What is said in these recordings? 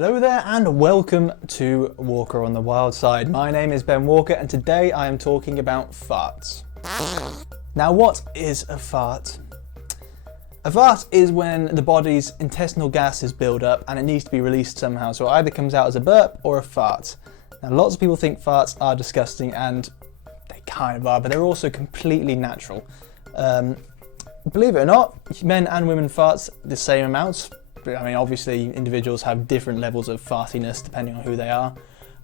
Hello there and welcome to Walker on the Wild Side. My name is Ben Walker and today I am talking about farts. Now, what is a fart? A fart is when the body's intestinal gases build up and it needs to be released somehow, so it either comes out as a burp or a fart. Now, lots of people think farts are disgusting, and they kind of are, but they're also completely natural. Believe it or not, men and women farts the same amounts. I mean, obviously individuals have different levels of fartiness depending on who they are,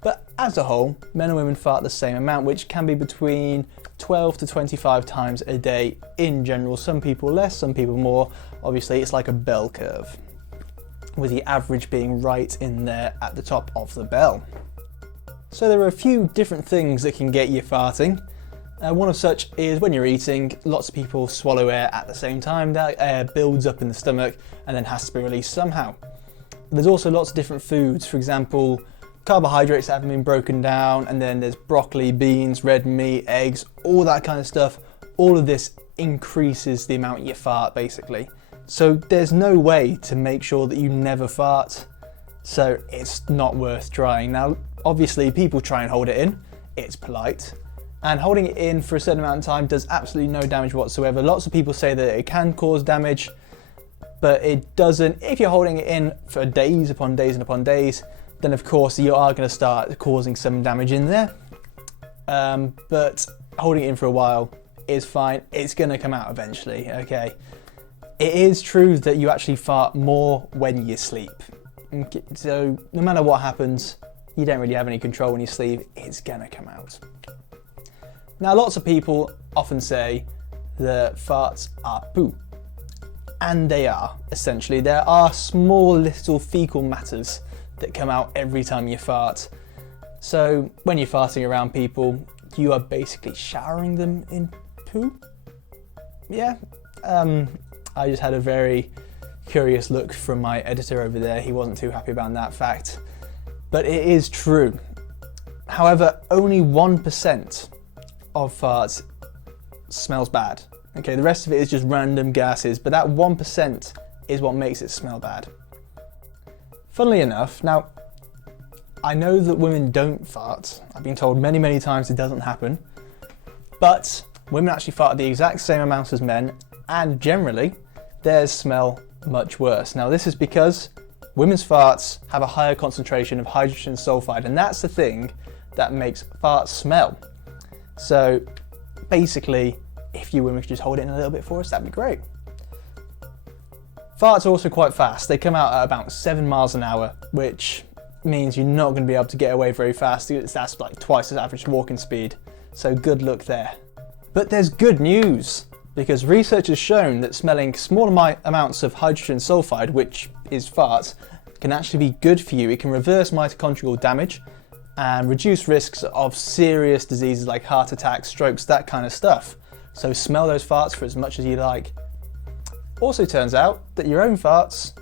but as a whole, men and women fart the same amount, which can be between 12 to 25 times a day in general. Some people less, some people more. Obviously, it's like a bell curve, with the average being right in there at the top of the bell. So there are a few different things that can get you farting. One of such is when you're eating, lots of people swallow air at the same time. That air builds up in the stomach and then has to be released somehow. There's also lots of different foods, for example, carbohydrates that haven't been broken down, and then there's broccoli, beans, red meat, eggs, all that kind of stuff. All of this increases the amount you fart, basically. So there's no way to make sure that you never fart, so it's not worth trying. Now, obviously people try and hold it in, it's polite. And holding it in for a certain amount of time does absolutely no damage whatsoever. Lots of people say that it can cause damage, but it doesn't. If you're holding it in for days upon days and upon days, then of course you are going to start causing some damage in there. But holding it in for a while is fine. It's going to come out eventually, okay? It is true that you actually fart more when you sleep. Okay, so no matter what happens, you don't really have any control when you sleep. It's going to come out. Now, lots of people often say that farts are poo, and they are, essentially. There are small little fecal matters that come out every time you fart. So when you're farting around people, you are basically showering them in poo. Yeah, I just had a very curious look from my editor over there. He wasn't too happy about that fact, but it is true. However, only 1% of farts smells bad. Okay, the rest of it is just random gases, but that 1% is what makes it smell bad. Funnily enough, now, I know that women don't fart. I've been told many, many times it doesn't happen, but women actually fart the exact same amount as men, and generally, theirs smell much worse. Now, this is because women's farts have a higher concentration of hydrogen sulfide, and that's the thing that makes farts smell. So basically, if you women could just hold it in a little bit for us, that'd be great. Farts are also quite fast. They come out at about 7 miles an hour, which means you're not going to be able to get away very fast. That's like twice the average walking speed. So good luck there. But there's good news, because research has shown that smelling small amounts of hydrogen sulfide, which is farts, can actually be good for you. It can reverse mitochondrial damage and reduce risks of serious diseases like heart attacks, strokes, that kind of stuff. So smell those farts for as much as you like. Also turns out that your own farts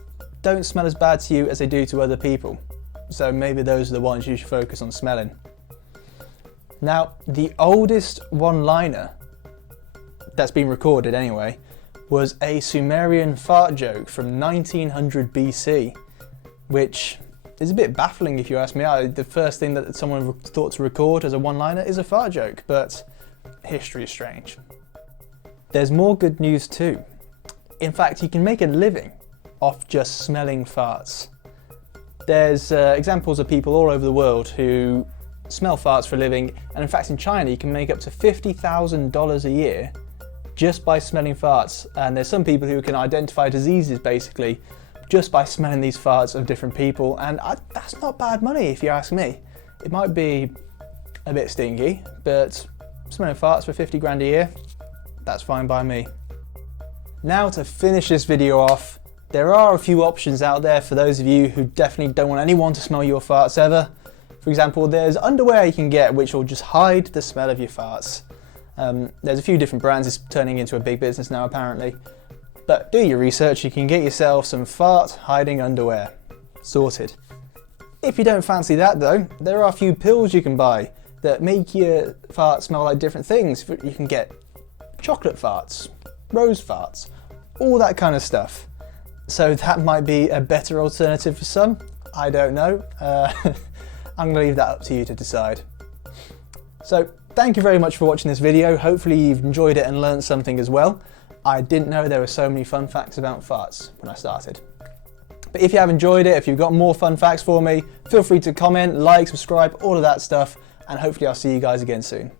don't smell as bad to you as they do to other people. So maybe those are the ones you should focus on smelling. Now, the oldest one-liner that's been recorded anyway was a Sumerian fart joke from 1900 BC, which is a bit baffling if you ask me. The first thing that someone thought to record as a one-liner is a fart joke, but history is strange. There's more good news too. In fact, you can make a living off just smelling farts. There's examples of people all over the world who smell farts for a living, and in fact in China you can make up to $50,000 a year just by smelling farts. And there's some people who can identify diseases basically just by smelling these farts of different people, and that's not bad money if you ask me. It might be a bit stinky, but smelling farts for 50 grand a year, that's fine by me. Now, to finish this video off, there are a few options out there for those of you who definitely don't want anyone to smell your farts ever. For example, there's underwear you can get which will just hide the smell of your farts. There's a few different brands. It's turning into a big business now apparently. But do your research, you can get yourself some fart hiding underwear. Sorted. If you don't fancy that though, there are a few pills you can buy that make your fart smell like different things. You can get chocolate farts, rose farts, all that kind of stuff. So that might be a better alternative for some. I don't know. I'm gonna leave that up to you to decide. So thank you very much for watching this video. Hopefully you've enjoyed it and learned something as well. I didn't know there were so many fun facts about farts when I started. But if you have enjoyed it, if you've got more fun facts for me, feel free to comment, like, subscribe, all of that stuff, and hopefully I'll see you guys again soon.